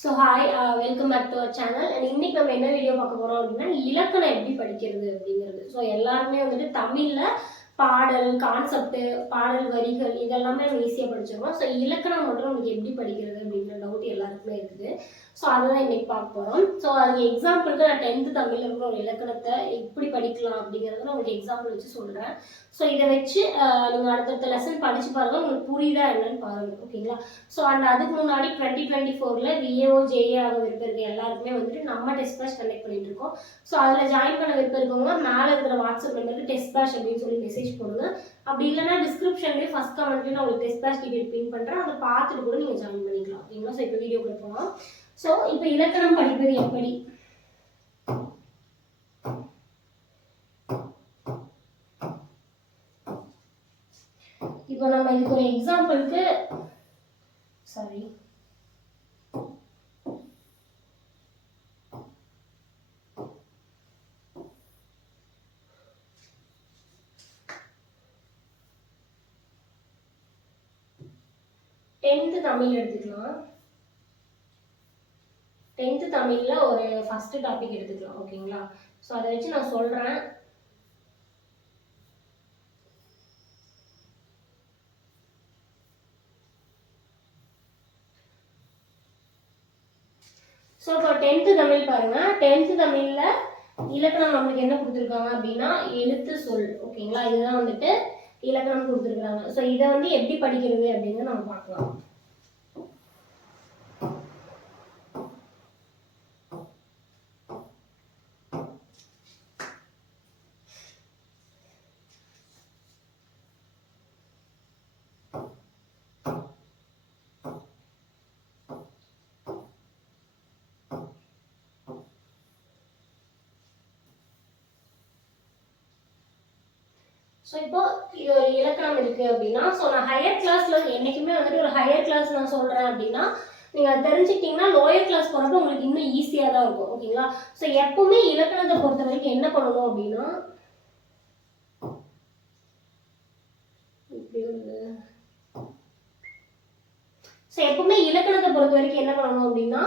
So hi welcome back to our channel and இன்னைக்கு நம்ம என்ன வீடியோ பார்க்க போகிறோம் அப்படின்னா இலக்கணம் எப்படி படிக்கிறது அப்படிங்கிறது. ஸோ எல்லாருமே வந்துட்டு தமிழில் பாடல் கான்செப்ட் பாடல் வரிகள் இதெல்லாமே நம்ம ஈஸியாக படிச்சிருக்கோம். ஸோ இலக்கணம் மட்டும் நமக்கு எப்படி படிக்கிறது அப்படின்னு எல்லாருக்குமே இருக்குது. ஸோ அதை தான் இன்னைக்கு பார்க்க போகிறோம் ஸோ அதுக்கு எக்ஸாம்பிளுக்கு நான் டென்த்து தமிழில் இருக்கிற ஒரு இலக்கணத்தை எப்படி படிக்கலாம் அப்படிங்கிறத நான் உங்களுக்கு எக்ஸாம்பிள் வச்சு சொல்கிறேன் ஸோ இதை வச்சு நீங்கள் அடுத்தடுத்த லெசன் படிச்சு பாருங்க. உங்களுக்கு புரியுதா என்னன்னு பாருங்கள் ஓகேங்களா ஸோ அண்ட் அதுக்கு முன்னாடி டுவெண்ட்டி டுவெண்ட்டி ஃபோரில் விஏஓ ஜேஏ ஆக விருப்பம் எல்லாருக்குமே வந்துட்டு நம்ம டெஸ்ட் பேஷ் கண்டக்ட் பண்ணிட்டு இருக்கோம். ஸோ அதில் ஜாயின் பண்ண விருப்பம் இருக்கவங்க மேலே இருக்கிற வாட்ஸ்அப் நம்பருக்கு டெஸ்ட் பேஷ் அப்படின்னு சொல்லி மெசேஜ் போடுங்க. அப்படி இல்லைன்னா டிஸ்கிரிப்ஷன்லேயே ஃபஸ்ட் கமெண்ட்லேயே நான் உங்களுக்கு டெஸ்ட் பேட்ச் டீட்டெயில் பின் பண்ணுறேன் அதை பார்த்துட்டு கூட நீங்கள் ஜாயின் பண்ணிக்கலாம். ஓகேங்களா ஸோ இப்போ வீடியோக்குள்ள போகலாம். ஸோ இப்போ இலக்கணம் படிப்பது எப்படி? இப்போ நம்ம இதுக்கு ஒரு எக்ஸாம்பிளுக்கு சாரி டென்த்து தமிழ் எடுத்துக்கலாம். டென்த்து தமிழில் ஒரு ஃபஸ்ட்டு டாபிக் எடுத்துக்கலாம் ஓகேங்களா? ஸோ அதை வச்சு நான் சொல்கிறேன் ஸோ இப்போ டென்த்து தமிழ் பாருங்க. டென்த்து தமிழில் இலக்கணம் நம்மளுக்கு என்ன கொடுத்துருக்காங்க அப்படின்னா எழுத்து சொல் ஓகேங்களா? இதுதான் வந்துட்டு இலக்கணம் கொடுத்துருக்குறாங்க. ஸோ இதை வந்து எப்படி படிக்கிறது அப்படின்னு நம்ம பார்க்கலாம். ஸோ இப்போ இது ஒரு இலக்கணம் இருக்கு அப்படின்னா ஸோ நான் ஹையர் கிளாஸ்ல என்னைக்குமே வந்துட்டு ஒரு ஹையர் கிளாஸ் நான் சொல்றேன் அப்படின்னா நீங்க தெரிஞ்சுக்கிட்டிங்கன்னா லோயர் கிளாஸ் போறப்ப உங்களுக்கு இன்னும் ஈஸியாக தான் இருக்கும். ஓகேங்களா ஸோ எப்பவுமே இலக்கணத்தை பொறுத்த வரைக்கும் என்ன பண்ணணும் அப்படின்னா இப்படி ஸோ எப்பவுமே இலக்கணத்தை பொறுத்த வரைக்கும் என்ன பண்ணணும் அப்படின்னா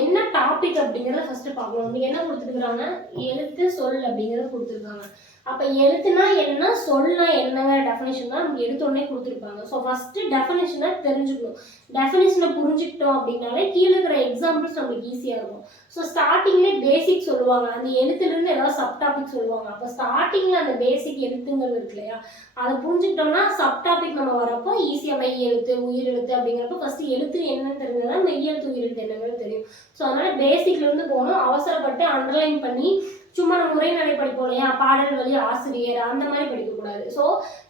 என்ன டாபிக் அப்படிங்கிறத ஃபர்ஸ்ட் பார்க்கணும். நீங்க என்ன கொடுத்துருக்காங்க எழுத்து சொல் அப்படிங்கிறத கொடுத்துருக்காங்க. அப்போ எழுத்துனா என்ன சொல்னா என்னங்கிற டெஃபினேஷன் தான் நமக்கு எடுத்தோடனே கொடுத்துருப்பாங்க. ஸோ ஃபஸ்ட்டு டெஃபினேஷனை தெரிஞ்சுக்கணும். டெஃபினேஷனை புரிஞ்சுக்கிட்டோம் அப்படின்னாலே கீழே இருக்கிற எக்ஸாம்பிள்ஸ் நமக்கு ஈஸியாக இருக்கும். ஸோ ஸ்டார்டிங்லேயே பேசிக் சொல்லுவாங்க. அந்த எழுத்துலேருந்து ஏதாவது சப் டாபிக் சொல்லுவாங்க. அப்போ ஸ்டார்டிங்கில் அந்த பேசிக் எழுத்துங்கிறது இருக்கு இல்லையா? அதை புரிஞ்சுக்கிட்டோம்னா சப் டாபிக் நம்ம வரப்போ ஈஸியாக மெய் எழுத்து உயிர் எழுத்து அப்படிங்கிறப்ப ஃபஸ்ட்டு எழுத்து என்னன்னு தெரிஞ்சதுனா மெய் எழுத்து உயிர் எழுத்து என்னங்கிறது தெரியும். ஸோ அதனால் பேசிக்லேருந்து போகணும். அவசரப்பட்டு அண்டர்லைன் பண்ணி சும்மா நம்ம உரைநடை படிப்போம் இல்லையா? பாடல் வழி ஆசிரியர் அந்த மாதிரி படிக்கக்கூடாது. ஸோ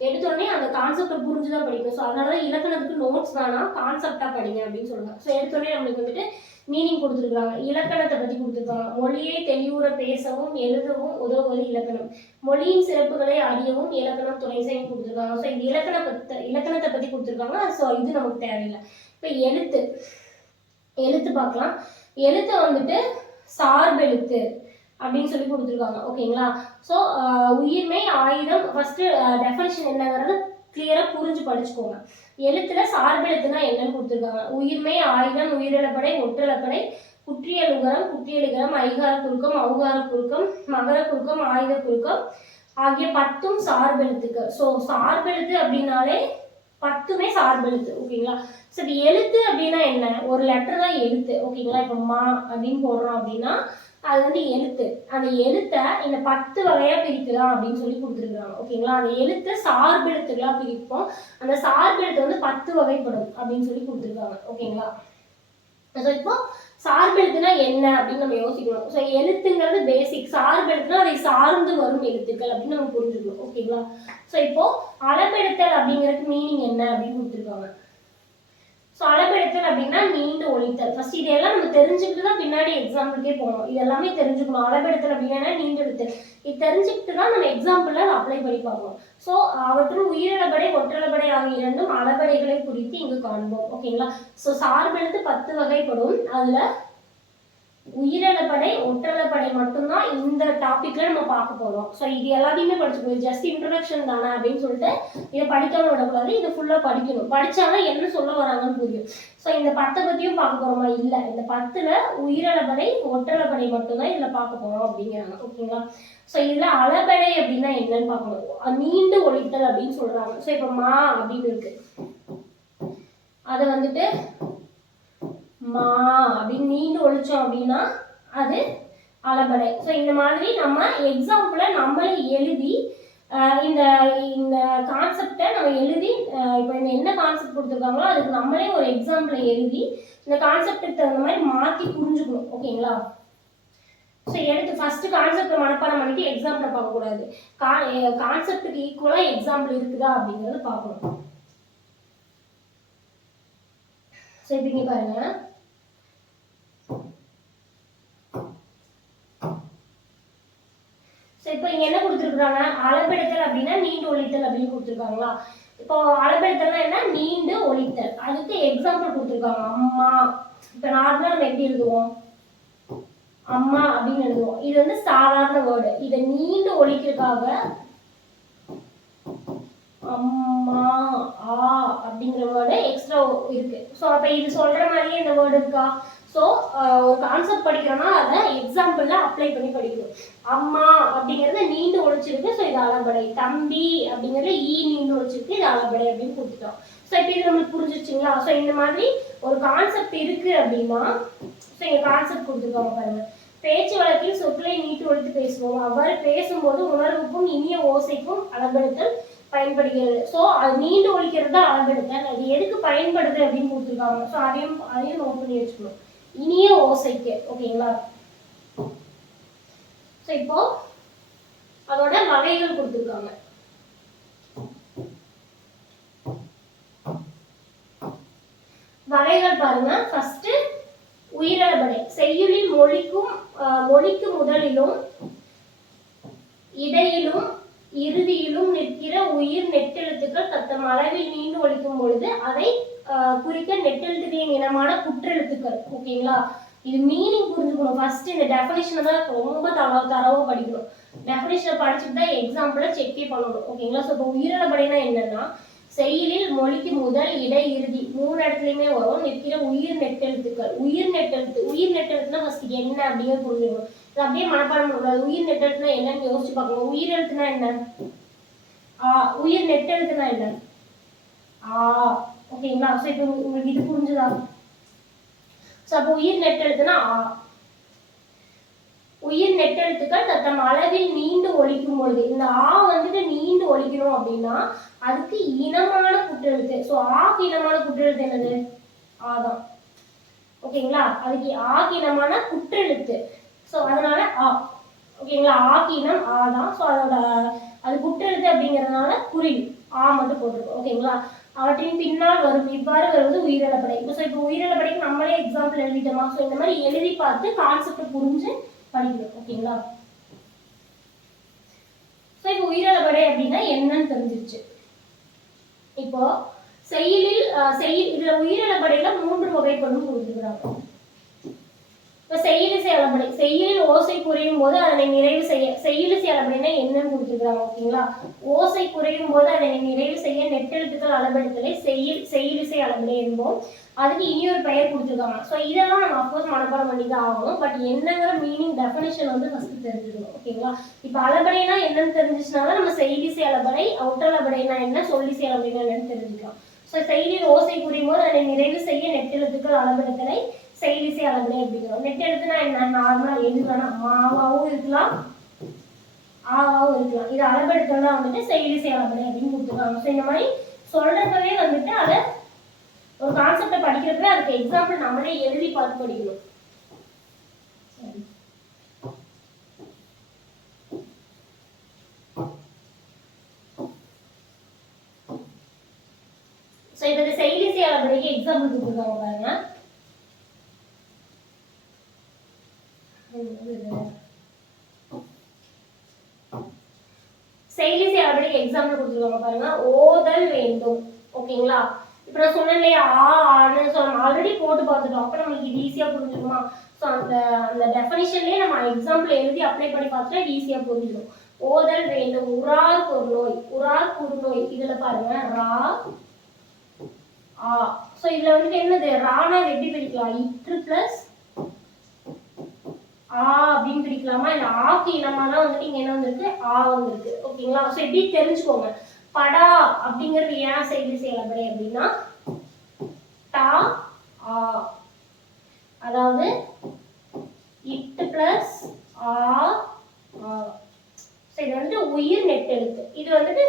எடுத்தோடனே அந்த கான்செப்டை புரிஞ்சு தான் படிக்கணும். ஸோ அதனால தான் இலக்கணத்துக்கு நோட்ஸ் வேணாம் கான்செப்டாக படிங்க அப்படின்னு சொல்லுவாங்க ஸோ எடுத்தோடனே நம்மளுக்கு வந்துட்டு மீனிங் கொடுத்துருக்காங்க. இலக்கணத்தை பற்றி கொடுத்துருக்காங்க. மொழியை தெளிவுற பேசவும் எழுதவும் உதவுவது இலக்கணம். மொழியின் சிறப்புகளை அறியவும் இலக்கணம் துணை செய்யும் கொடுத்துருக்காங்க. ஸோ இந்த இலக்கண பத்த இலக்கணத்தை பற்றி கொடுத்துருக்காங்க. ஸோ இது நமக்கு தேவையில்லை. இப்போ எழுத்து. எழுத்து பார்க்கலாம். எழுத்தை வந்துட்டு சார்பெழுத்து. அப்படின்னு சொல்லி கொடுத்துருக்காங்க. ஓகேங்களா? ஸோ உயிர்மை ஆயுதம் ஃபர்ஸ்ட் டெஃபனிஷன் என்னங்கிறது கிளியராக புரிஞ்சு படிச்சுக்கோங்க. எழுத்துல சார்பெழுத்துனா என்னன்னு கொடுத்துருக்காங்க. உயிர்மை ஆயுதம் உயிரிழப்படை ஒற்றிழப்படை குற்றியலுகரம் குற்றியலுகரம் ஐகார குறுக்கம் அவுகார குறுக்கம் மகர குறுக்கம் ஆயுத குறுக்கம் ஆகிய பத்தும் சார்பெழுத்துக்கள் ஸோ சார்பெழுத்து அப்படின்னாலே பத்துமே சார்பெழுத்து ஓகேங்களா? சரி எழுத்து அப்படின்னா என்ன? ஒரு லெட்டர் தான் எழுத்து. ஓகேங்களா? இப்போ மா அப்படின்னு போடுறோம் அப்படின்னா அது வந்து எழுத்து. அந்த எழுத்தை இந்த பத்து வகையா பிரிக்கலாம் அப்படின்னு சொல்லி கொடுத்துருக்காங்க ஓகேங்களா? அந்த எழுத்தை சார்பெழுத்துகளா பிரிப்போம். அந்த சார்பெழுத்து வந்து பத்து வகைப்படும் அப்படின்னு சொல்லி கொடுத்துருக்காங்க. ஓகேங்களா? ஸோ இப்போ சார்பெழுத்துனா என்ன அப்படின்னு நம்ம யோசிக்கணும். ஸோ எழுத்துங்கிறது பேசிக் சார்பெழுத்துனா அதை சார்ந்து வரும் எழுத்துக்கள் அப்படின்னு நம்ம புரிஞ்சுக்கணும். ஓகேங்களா? ஸோ இப்போ அளபெடுத்தல் அப்படிங்கிறதுக்கு மீனிங் என்ன அப்படின்னு கொடுத்துருக்காங்க ஸோ அளபெடுத்தல் அப்படின்னா நீண்டு ஒழித்தல் ஃபர்ஸ்ட் இதையெல்லாம் நம்ம தெரிஞ்சுக்கிட்டு தான் பின்னாடி எக்ஸாம்பிளுக்கே போகணும். இது எல்லாமே தெரிஞ்சுக்கணும். அளவெடுத்தல் அப்படின்னா நீண்டெடுத்து. இது தெரிஞ்சுக்கிட்டு தான் நம்ம எக்ஸாம்பிளில் அப்ளை பண்ணி பார்க்கணும். ஸோ அவற்றுள் உயிரிழப்படை ஒற்றளபடை ஆகிய இரண்டும் அளபடைகளை குறித்து இங்கு காண்போம். ஓகேங்களா ஸோ சார்பெழுத்து பத்து வகைப்படும். அதில் உயிரிழப்படை ஒற்றலப்படை மட்டும்தான் இந்த டாபிக்ல நம்ம பார்க்க போறோம். ஸோ இது எல்லாத்தையுமே படிச்சு போய் ஜஸ்ட் இன்ட்ரடக்ஷன் தானே அப்படின்னு சொல்லிட்டு இதை படிக்காம விடக்கூடாது இதை ஃபுல்லா படிக்கணும். படிச்சாலும் என்ன சொல்ல வராங்கன்னு புரியும். ஸோ இந்த பத்தை பத்தியும் பார்க்க போறோமா? இல்ல. இந்த பத்துல உயிரிழப்படை ஒற்றலப்படை மட்டும்தான் இதுல பார்க்க போறோம் அப்படிங்கிறாங்க. ஓகேங்களா? ஸோ இதுல அளபடை அப்படின்னா என்னன்னு பார்க்கணும். நீண்டு ஒழித்தல் அப்படின்னு சொல்றாங்க. ஸோ இப்போ மா அப்படின்னு இருக்கு. அதை வந்துட்டு மா அப்படின்னு நீண்டு ஒழிச்சோம் அப்படின்னா அது அளபடை ஸோ இந்த மாதிரி நம்ம எக்ஸாம்பிளை நம்மளே எழுதி இந்த இந்த கான்செப்டை நம்ம எழுதி இப்போ இந்த என்ன கான்செப்ட் கொடுத்துருக்காங்களோ அதுக்கு நம்மளே ஒரு எக்ஸாம்பிளை எழுதி இந்த கான்செப்டுக்கு தகுந்த மாதிரி மாற்றி புரிஞ்சுக்கணும். ஓகேங்களா? ஸோ எடுத்து ஃபஸ்ட்டு கான்செப்டை மனப்பாடம் பண்ணிட்டு எக்ஸாம்பிளை பார்க்கக்கூடாது. கா கான்செப்டுக்கு ஈக்குவலாக எக்ஸாம்பிள் இருக்குதா அப்படிங்கிறத பார்க்கணும். ஸோ இப்போ இங்கே பாருங்கள் இப்போ இங்க என்ன கொடுத்துருக்குறாங்க அளபெடுத்தல் அப்படின்னா நீண்டு ஒழித்தல் அப்படின்னு கொடுத்துருக்காங்களா? இப்போ அளபெடுத்தல்னா என்ன? நீண்டு ஒழித்தல் அதுக்கு எக்ஸாம்பிள் கொடுத்துருக்காங்க. அம்மா. இப்போ நார்மலாக நம்ம எப்படி எழுதுவோம்? அம்மா அப்படின்னு எழுதுவோம். இது வந்து சாதாரண வேர்டு இதை நீண்டு ஒழிக்கிறதுக்காக அம்மா ஆ அப்படிங்கிற வேர்டு எக்ஸ்ட்ரா இருக்கு. ஸோ அப்போ இது சொல்ற மாதிரியே இந்த வேர்டு இருக்கா? ஸோ ஒரு கான்செப்ட் படிக்கிறோம்னா அதை எக்ஸாம்பிளில் அப்ளை பண்ணி படிக்கணும். அம்மா அப்படிங்கிறது நீண்டு ஒழிச்சிருக்கு. ஸோ இது அளபடை தம்பி அப்படிங்கிறது ஈ நீண்டு ஒழிச்சிருக்கு. இது அளபடை அப்படின்னு கொடுத்துட்டோம். ஸோ இப்போ இது நம்மளுக்கு புரிஞ்சிச்சிங்களா ஸோ இந்த மாதிரி ஒரு கான்செப்ட் இருக்கு அப்படின்னா ஸோ இங்கே கான்செப்ட் கொடுத்துருக்கோம் பாருங்க. பேச்சு வழக்கில் சொற்களை நீட்டு ஒழித்து பேசுவோம். அவ்வாறு பேசும்போது உணர்வுக்கும் இனிய ஓசைக்கும் அளபெடுத்தல் பயன்படுகிறது. ஸோ அது நீண்டு ஒழிக்கிறது தான் அளபெடுத்தல் அது எதுக்கு பயன்படுது அப்படின்னு கொடுத்துருக்காங்க. ஸோ அதையும் அதையும் நோட் பண்ணி வச்சுக்கணும். இனிய ஓசைக்கு ஓகேங்களா ஸோ இப்போ அதோட வகைகள் கொடுத்துருக்காங்க. வகைகள் பாருங்க. ஃபர்ஸ்ட் உயிரளபடை. செய்யுளில் மொழிக்கும் ஆஹ், மொழிக்கு முதலிலும் இடையிலும் இறுதியிலும் நிற்கிற உயிர் நெட்டெழுத்துக்கள் தத்தம் அளவில் நீண்டு ஒழிக்கும் பொழுது அதை குறிக்க நெட்டெழுத்துக்களின் இனமான குற்றெழுத்துக்கள் ஓகேங்களா? இது மீனிங் புரிஞ்சுக்கணும். ஃபர்ஸ்ட் இந்த டெஃபினேஷனை தான் ரொம்ப தர தரவாக படிக்கணும். டெஃபினேஷனை படிச்சுட்டு தான் எக்ஸாம்பிளை செக்கே பண்ணணும் ஓகேங்களா? ஸோ இப்போ உயிரிழப்படைனா என்னன்னா செயலில் மொழிக்கு முதல் இடை இறுதி மூணு இடத்துலையுமே வரும். நிற்கிற உயிர் நெட்டெழுத்துக்கள். உயிர் நெட்டெழுத்து உயிர் நெட்டெழுத்துனா ஃபர்ஸ்ட் என்ன அப்படிங்கிறது புரிஞ்சுக்கணும். இது அப்படியே மனப்பாடம் பண்ணக்கூடாது. உயிர் நெட்டெழுத்துனா என்னன்னு யோசிச்சு பார்க்கணும். உயிரெழுத்துனா என்ன? ஆ உயிர் நெட்டெழுத்துனா என்ன? ஆ. ஓகேங்களா ஸோ இப்போ உங்களுக்கு இது புரிஞ்சுதா? ஸோ அப்போ உயிர் நெட்டெழுத்துனா ஆ. உயிர் நெட்டெழுத்துக்கள் தத்தம் அளவில் நீண்டு ஒழிக்கும் பொழுது இந்த ஆ வந்துட்டு நீண்டு ஒழிக்கணும் அப்படின்னா அதுக்கு இனமான குற்றெழுத்து. ஸோ ஆக்கு இனமான குற்றெழுத்து என்னது? ஆதான் ஓகேங்களா அதுக்கு ஆக்கு இனமான குற்றெழுத்து. ஸோ அதனால ஆ. ஓகேங்களா ஆக்கு இனம் ஆ தான். ஸோ அதோட அது குற்றெழுத்து அப்படிங்கிறதுனால குறி ஆ மட்டும் போட்டிருக்கோம். ஓகேங்களா அவற்றின் பின்னால் வரும் இவ்வாறு வருவது உயிரிழப்படை. இப்போ ஸோ இப்போ உயிரிழப்படைக்கு நம்மளே எக்ஸாம்பிள் எழுதிட்டோமா? ஸோ இந்த மாதிரி எழுதி பார்த்து கான்செப்ட் புரிஞ்சு படிக்கணும் ஓகேங்களா ஸோ இப்போ உயிரிழப்படை அப்படின்னா என்னன்னு தெரிஞ்சிருச்சு. இப்போ செயலில் செயல் இதுல உயிரிழப்படையில மூன்று வகைப்படும் புரிஞ்சுக்கிறாங்க இப்போ செய்யுளிசை அளபடை செய்யுளில் ஓசை குறையும் போது அதனை நிறைவு செய்ய செய்யுளிசை அளபடைனா என்னன்னு கொடுத்துருக்காங்க ஓகேங்களா? ஓசை குறையும் போது அதனை நிறைவு செய்ய நெட்டெழுத்துக்கள் அளவெடுத்தலை செய்யுள் செய்யுளிசை அளபடை என்போம். அதுக்கு இனி ஒரு பெயர் கொடுத்துருக்காங்க. ஸோ இதெல்லாம் நம்ம அஃப்கோர்ஸ் மனப்பாடம் பண்ணி தான் ஆகணும். பட் என்னங்கிற மீனிங் டெஃபினேஷன் வந்து ஃபஸ்ட்டு தெரிஞ்சுக்கணும் ஓகேங்களா? இப்போ அளபடைனா என்னன்னு தெரிஞ்சிச்சுனா தான் நம்ம செய்திசை அளபடை அளபடைனா என்ன சொல்லிசை அளபடைனா என்னன்னு தெரிஞ்சுக்கலாம். ஸோ செயலில் ஓசை புரியும் போது அதை நிறைவு செய்ய நெட்டெழுத்துக்கள் அளவெடுத்தலை செயலிசை அளபடை அப்படிங்கிறோம் நெட்டெழுத்துனா என்ன? நார்மலா எது வேணா மாவாவும் இருக்கலாம். ஆவாவும் இருக்கலாம். இது அளபெடுத்தல் வந்துட்டு செய்விசை அளபடை அப்படின்னு கொடுத்துருக்காங்க. ஸோ இந்த மாதிரி சொல்றப்பவே வந்துட்டு அதை ஒரு கான்செப்டை படிக்கிறப்ப அதுக்கு எக்ஸாம்பிள் நம்மளே எழுதி பார்த்து படிக்கணும். சரி. ஸோ செயலிசை அளபடிக்கு எக்ஸாம்பிள் கொடுத்துருக்காங்க பாருங்க ம், இது. செயலிசை அளபடிக்கு எக்ஸாம்பிள் கொடுத்துருக்காங்க பாருங்க. ஓதல் வேண்டும். ஓகேங்களா? இப்போ நான் சொன்னேன் இல்லையா ஆ ஆ ஸோ நம்ம ஆல்ரெடி போட்டு பார்த்துட்டோம். அப்போ நம்மளுக்கு இது ஈஸியாக புரிஞ்சுக்குமா ஸோ அந்த அந்த டெஃபனிஷன்லேயே நம்ம எக்ஸாம்பிள் எழுதி அப்ளை பண்ணி பார்த்தா ஈஸியாக புரிஞ்சிடும். ஓதல் வேண்டும். உரார் ஒரு நோய் உறார் குறுநோய். இதுல பாருங்க. ரா ஆ. ஸோ இதுல வந்துட்டு என்னது? ரானா எப்படி பிரிக்கலாம். இற்று பிளஸ் ஆ அப்படின்னு பிரிக்கலாமா? இல்ல ஆக்கு இனமா தான் வந்துட்டு இங்க என்ன வந்திருக்கு? ஆ வந்திருக்கு. ஓகேங்களா? ஸோ எப்படி தெரிஞ்சுக்கோங்க. படா அப்படிங்கிறது ஏன் செய்தி செயலப்படை அப்படின்னா டா ஆ. அதாவது இட்டு பிளஸ் ஆ ஆ. ஸோ இது வந்துட்டு உயிர் நெட்டெழுத்து. இது வந்துட்டு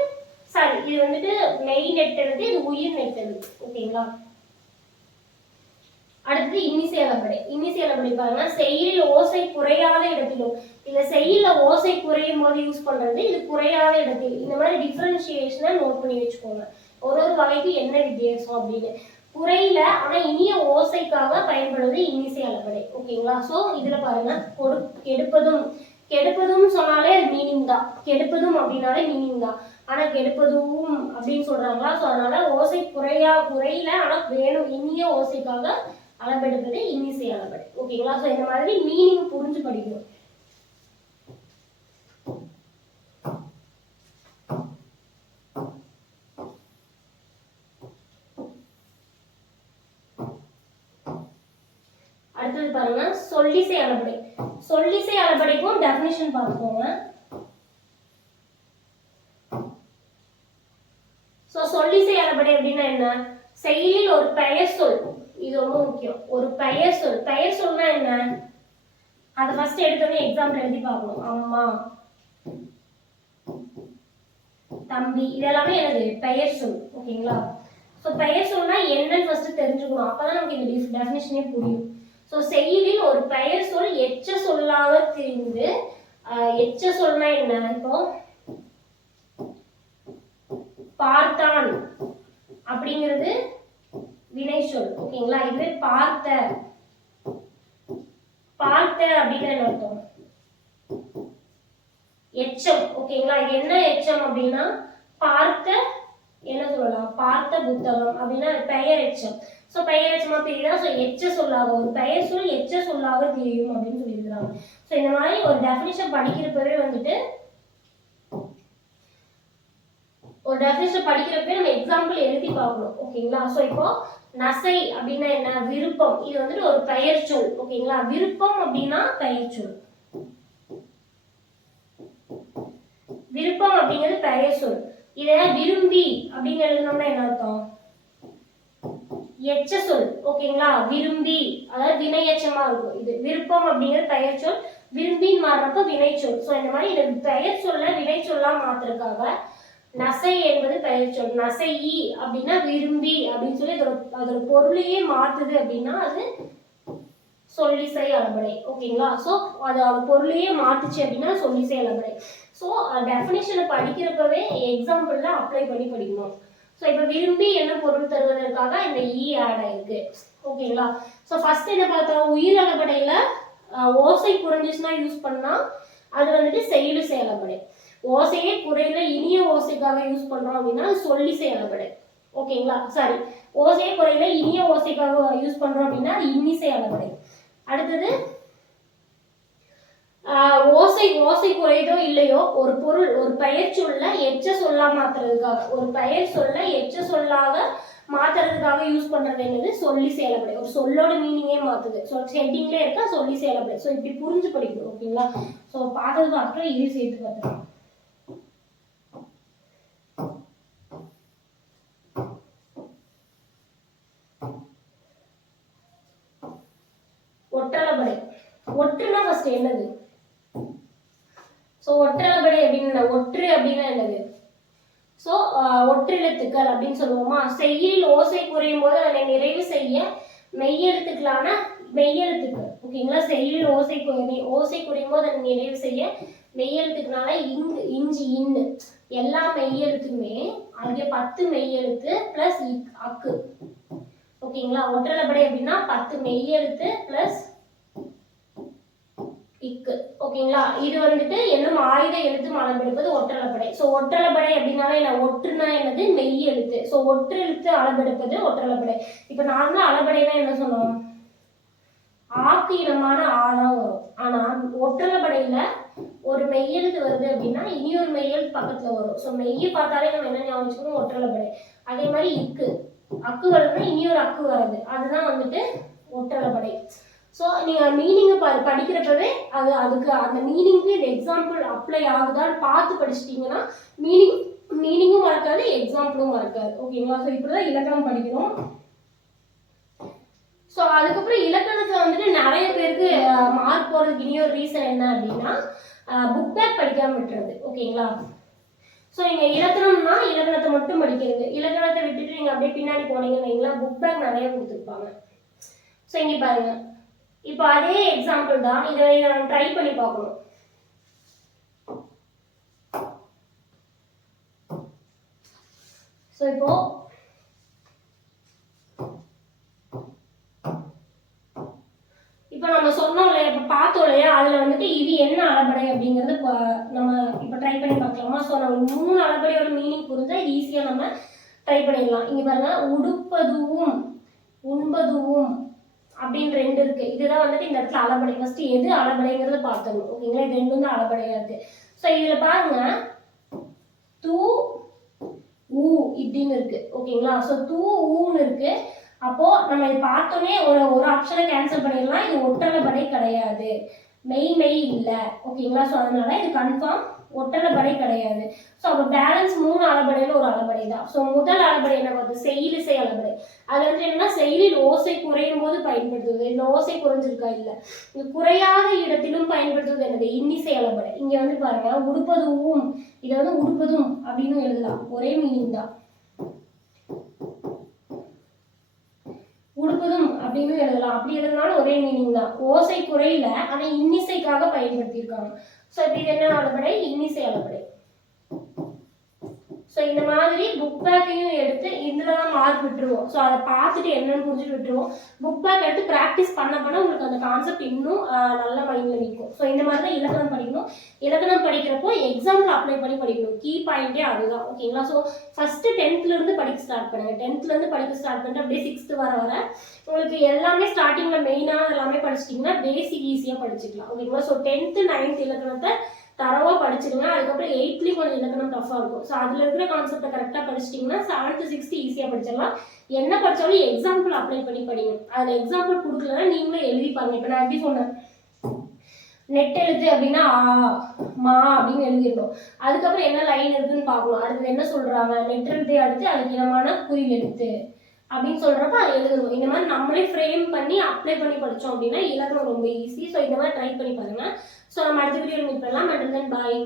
சாரி இது வந்துட்டு மெய் நெட்டெழுத்து இது உயிர் நெட்டெழுத்து. ஓகேங்களா? அடுத்து இன்னிசையலப்படை இன்னிசையலப்படை பாருங்க செயலில் ஓசை குறையாத இடத்திலும். இந்த செயலில் ஓசை குறையும் போது யூஸ் பண்றது இது குறையாத இடத்தில். இந்த மாதிரி டிஃப்ரென்ஷியேஷனை நோட் பண்ணி வச்சுக்கோங்க. ஒரு ஒரு வகைக்கு என்ன வித்தியாசம் அப்படின்னு. குறையில ஆனா இனிய ஓசைக்காக பயன்படுவது இன்னிசை அளபடை ஓகேங்களா? சோ இதுல பாருங்க கொடு கெடுப்பதும் கெடுப்பதும் சொன்னாலே அது மீனிங் தான். கெடுப்பதும் அப்படின்னாலே மீனிங் தான். ஆனா கெடுப்பதும் அப்படின்னு சொல்றாங்களா? சோ அதனால ஓசை குறையா குறையில ஆனா வேணும் இனிய ஓசைக்காக அளபெடுப்பது இன்னிசை அளபெடு ஓகேங்களா ஸோ இந்த மாதிரி மீனிங் புரிஞ்சு படிக்கணும். அடுத்தது பாருங்க சொல்லிசை அளபடை சொல்லிசை அளபடைக்கும் டெஃபினேஷன் பார்த்துக்கோங்க ஸோ சொல்லிசை அளபடை அப்படின்னா என்ன? செயலில் ஒரு பெயர் சொல். முக்கியம். ஒரு பெயர் சொல் பெயர் சொல்னா என்ன? அதை ஃபர்ஸ்ட் எடுத்தோடனே எக்ஸாம்பிள் எழுதி பார்க்கணும். அம்மா தம்பி இதெல்லாமே எனது பெயர் சொல். ஓகேங்களா? ஸோ பெயர் சொல்னா என்னன்னு ஃபர்ஸ்ட் தெரிஞ்சுக்கணும். அப்பதான் நமக்கு இந்த டெஃபினேஷனே புரியும். ஸோ செய்யுளில் ஒரு பெயர் சொல் எச்ச சொல்லாக தெரிந்து எச்ச சொல்னா என்ன? இப்போ பார்த்தான். அப்படிங்கிறது வினை சொல் ஓகேங்களா? இதுவே பார்த்த பார்த்த அப்படிங்கிற அர்த்தம். எச்சம் ஓகேங்களா? இது என்ன எச்சம் அப்படின்னா பார்த்த என்ன சொல்லலாம்? பார்த்த புத்தகம் அப்படின்னா பெயர் எச்சம். ஸோ பெயர் எச்சமா தெரியுதா? ஸோ எச்ச சொல்லாக ஒரு பெயர் சொல் எச்ச சொல்லாக தெரியும் அப்படின்னு சொல்லியிருக்கிறாங்க. ஸோ இந்த மாதிரி ஒரு டெஃபினிஷன் படிக்கிறப்பவே வந்துட்டு ஒரு டெஃபினிஷன் படிக்கிறப்பவே நம்ம எக்ஸாம்பிள் எழுதி பார்க்கணும் ஓகேங்களா? ஸோ இப்போ நசை அப்படின்னா என்ன? விருப்பம். இது வந்துட்டு ஒரு பெயர் சொல். ஓகேங்களா? விருப்பம் அப்படின்னா பெயர் சொல். விருப்பம் அப்படிங்கிறது பெயர் சொல். இதை விரும்பி அப்படின்னு எழுதணும்னா என்ன அர்த்தம்? எச்ச சொல். ஓகேங்களா? விரும்பி. அதாவது வினை எச்சமா இருக்கும். இது விருப்பம் அப்படிங்கிறது பெயர் சொல். விரும்பின்னு மாறுறப்ப வினை சொல். ஸோ இந்த மாதிரி இதை பெயர் சொல்ல வினை சொல்லா மாத்திருக்காங்க நசை என்பது பெயர் சொல் நசையி அப்படின்னா விரும்பி அப்படின்னு சொல்லி அதோட அதோட பொருளையே மாத்துது அப்படின்னா அது சொல்லிசை அளபடை ஓகேங்களா? ஸோ அது பொருளையே மாத்துச்சு அப்படின்னா சொல்லிசை அளபடை ஸோ டெஃபினேஷனை படிக்கிறப்பவே எக்ஸாம்பிள்ல அப்ளை பண்ணி படிக்கணும். ஸோ இப்போ விரும்பி என்ன பொருள் தருவதற்காக இந்த இ ஆட் ஆயிருக்கு. ஓகேங்களா? ஸோ ஃபர்ஸ்ட் என்ன பார்த்தோம்? உயிர் அளபடையில் ஓசை குறைஞ்சிச்சுன்னா யூஸ் பண்ணால் அது வந்துட்டு செயலு செயலபடை ஓசையே குறையில இனிய ஓசைக்காக யூஸ் பண்றோம் அப்படின்னா சொல்லி செயலபடு ஓகேங்களா சாரி ஓசையே குறையில இனிய ஓசைக்காக யூஸ் பண்றோம் அப்படின்னா இன்னிசை அளபடை அடுத்தது ஓசை ஓசை குறையுதோ இல்லையோ ஒரு பொருள் ஒரு பெயர் சொல்ல எச்ச சொல்லா மாத்துறதுக்காக ஒரு பெயர் சொல்ல எச்ச சொல்லாக மாத்துறதுக்காக யூஸ் பண்றது என்னது? சொல்லி செயலப்படை ஒரு சொல்லோட மீனிங்கே மாத்துது. ஸோ ஹெட்டிங்ல இருக்கா? சொல்லி செயலப்படை ஸோ இப்படி புரிஞ்சு படிக்கணும். ஓகேங்களா ஸோ பார்த்தது அப்புறம் இது சேர்த்து பார்த்துக்கலாம் ஒற்றளபடை ஒற்றுனா ஃபர்ஸ்ட் என்னது? ஸோ ஒற்றளபடை அப்படின்னு ஒற்று அப்படின்னா என்னது? ஸோ ஒற்றெழுத்துக்கள் அப்படின்னு சொல்லுவோமா? செய்யில் ஓசை குறையும் போது அதனை நிறைவு செய்ய மெய்யெழுத்துக்களான மெய்யெழுத்துக்கள் ஓகேங்களா செய்யில் ஓசை குறை- ஓசை குறையும் போது அதனை நிறைவு செய்ய மெய்யெழுத்துக்கனால இங்கு இஞ்சி இன்னு எல்லா மெய்யெழுத்துமே அங்கே பத்து மெய்யெழுத்து பிளஸ் அக்கு. ஓகேங்களா? ஒற்றளபடை அப்படின்னா பத்து மெய்யெழுத்து பிளஸ் இக்கு. ஓகேங்களா? இது வந்துட்டு என்னும் ஆயுத எழுத்து அளபெடுப்பது ஒற்றலப்படை. ஸோ ஒற்றலப்படை அப்படின்னாலே என்ன? ஒற்றுனா என்னது? மெய் எழுத்து. ஸோ ஒற்று எழுத்து அளபெடுப்பது ஒற்றலப்படை. இப்போ நார்மலாக அளபடைனா என்ன சொன்னோம் ஆக்கு இனமான ஆ தான் வரும். ஆனால் ஒற்றலப்படையில ஒரு மெய்யெழுத்து வருது அப்படின்னா இனி ஒரு மெய்யெழுத்து பக்கத்தில் வரும். ஸோ மெய்யை பார்த்தாலே நம்ம என்ன ஞாபகம் வச்சுக்கணும்? ஒற்றலப்படை. அதே மாதிரி இக்கு. அக்கு வருதுன்னா இனி ஒரு அக்கு வர்றது. அதுதான் வந்துட்டு ஒற்றலப்படை ஸோ நீங்கள் மீனிங்கை ப படிக்கிறப்பவே அது அதுக்கு அந்த மீனிங்க்கு இந்த எக்ஸாம்பிள் அப்ளை ஆகுதான்னு பார்த்து படிச்சிட்டிங்கன்னா மீனிங் மீனிங்கும் மறக்காது எக்ஸாம்பிளும் மறக்காது. ஓகேங்களா ஸோ இப்படி தான் இலக்கணம் படிக்கணும் ஸோ அதுக்கப்புறம் இலக்கணத்தில் வந்துட்டு நிறைய பேருக்கு மார்க் போகிறதுக்கு இனி ஒரு ரீசன் என்ன அப்படின்னா புக் பேக் படிக்காம விட்டுறது. ஓகேங்களா ஸோ நீங்கள் இலக்கணம்னா இலக்கணத்தை மட்டும் படிக்கிறது. இலக்கணத்தை விட்டுட்டு நீங்கள் அப்படியே பின்னாடி போனீங்கன்னு வைங்களா புக் பேக் நிறைய கொடுத்துருப்பாங்க. ஸோ இங்கே பாருங்க. இப்போ அதே எக்ஸாம்பிள் தான் இதை நான் ட்ரை பண்ணி பார்க்கணும். ஸோ இப்போ இப்போ நம்ம சொன்னோம் இல்லையா? இப்போ பார்த்தோம் இல்லையா? அதில் வந்துட்டு இது என்ன அறப்படை அப்படிங்கிறது இப்போ நம்ம இப்போ ட்ரை பண்ணி ஸோ நம்ம மூணு அளபடையோட மீனிங் புரிஞ்சா ஈஸியாக நம்ம ட்ரை பண்ணிடலாம். இங்கே பாருங்க உடுப்பதுவும் உண்பதுவும் அப்படின்னு ரெண்டு இருக்கு. இதுதான் வந்துட்டு இந்த இடத்துல அளபடை. ஃபர்ஸ்ட் எது அளபடைங்கிறத பார்த்துக்கணும் ஓகேங்களா இது ரெண்டு வந்து அளபடையா இருக்கு. ஸோ இதில் பாருங்க தூ ஊ இப்படின்னு இருக்கு. ஓகேங்களா ஸோ தூ ஊன்னு இருக்கு. அப்போ நம்ம இது பார்த்தோன்னே ஒரு ஒரு ஆப்ஷனை கேன்சல் பண்ணிடலாம். இது ஒட்டளபடை கிடையாது. மெய் மெய் இல்லை. ஓகேங்களா ஸோ அதனால இது கன்ஃபார்ம் ஒட்டளபடை கிடையாது. ஸோ அப்போ பேலன்ஸ் மூணு அளபடையில் ஒரு அளபடை தான். ஸோ முதல் அளபடை என்ன பார்த்து செயலிசை அளபடை அது வந்து என்னன்னா செயலில் ஓசை குறையும் போது பயன்படுத்துவது. இந்த ஓசை குறைஞ்சிருக்கா? இல்லை. இது குறையாத இடத்திலும் பயன்படுத்துவது என்னது? இன்னிசை அளபடை இங்க வந்து பாருங்க உடுப்பதுவும் இதை வந்து உடுப்பதும் அப்படின்னு எழுதலாம். ஒரே மீனிங் தான். உடுப்பதும் அப்படின்னு எழுதலாம். அப்படி எழுதினாலும் ஒரே மீனிங் தான். ஓசை குறையில ஆனா இன்னிசைக்காக பயன்படுத்தியிருக்காங்க. ஸோ இப்போ என்ன அளபடை இன்னிசை அளபடை ஸோ இந்த மாதிரி புக் பேக்கையும் எடுத்து இதில் தான் மார்க் விட்டுருவோம். ஸோ அதை பார்த்துட்டு என்னென்னு புரிஞ்சுட்டு விட்டுருவோம். புக் பேக் எடுத்து ப்ராக்டிஸ் பண்ண பண்ண உங்களுக்கு அந்த கான்செப்ட் இன்னும் நல்ல மைண்டில் நிற்கும் ஸோ இந்த மாதிரி தான் இலக்கணம் படிக்கணும். இலக்கணம் படிக்கிறப்போ எக்ஸாம்பிள் அப்ளை பண்ணி படிக்கணும். கீ பாயிண்டே அதுதான். ஓகேங்களா ஸோ ஃபஸ்ட்டு டென்த்லேருந்து படிக்க ஸ்டார்ட் பண்ணுங்க. டென்த்லேருந்து படிக்க ஸ்டார்ட் பண்ணிட்டு அப்படியே சிக்ஸ்த்து வர வர உங்களுக்கு எல்லாமே ஸ்டார்டிங்கில் மெயினாக எல்லாமே படிச்சிட்டிங்கன்னா பேசிக் ஈஸியாக படிச்சுக்கலாம். ஓகேங்களா ஸோ டென்த்து நைன்த் இலக்கணத்தை தரவாக படிச்சிருங்க. அதுக்கப்புறம் எயித்லேயும் கொஞ்சம் இலக்கணம் டஃப்பாக இருக்கும். ஸோ அதில் இருக்கிற கான்செப்டை கரெக்டாக படிச்சிட்டிங்கன்னா செவன்த்து சிக்ஸ்த்து ஈஸியாக படிச்சிடலாம். என்ன படித்தாலும் எக்ஸாம்பிள் அப்ளை பண்ணி படிங்க. அதில் எக்ஸாம்பிள் கொடுக்கலன்னா நீங்களே எழுதிப்பாங்க இப்போ நான் எப்படி சொன்னேன்? நெட் எழுத்து அப்படின்னா ஆ மா அப்படின்னு எழுதிடணும் அதுக்கப்புறம் என்ன லைன் இருக்குன்னு பார்க்கணும் அடுத்தது என்ன சொல்றாங்க? நெட் எழுத்து அடுத்து அதுக்கு இனமான குறி எழுத்து. அப்படின்னு சொல்றப்ப அதை எழுதணும் இந்த மாதிரி நம்மளே ஃப்ரேம் பண்ணி அப்ளை பண்ணி படித்தோம் அப்படின்னா இலக்கணம் ரொம்ப ஈஸி ஸோ இந்த மாதிரி ட்ரை பண்ணி பாருங்க. ஸோ நம்ம அடுத்த வீடியோ மீட் பண்ணலாம். And then bye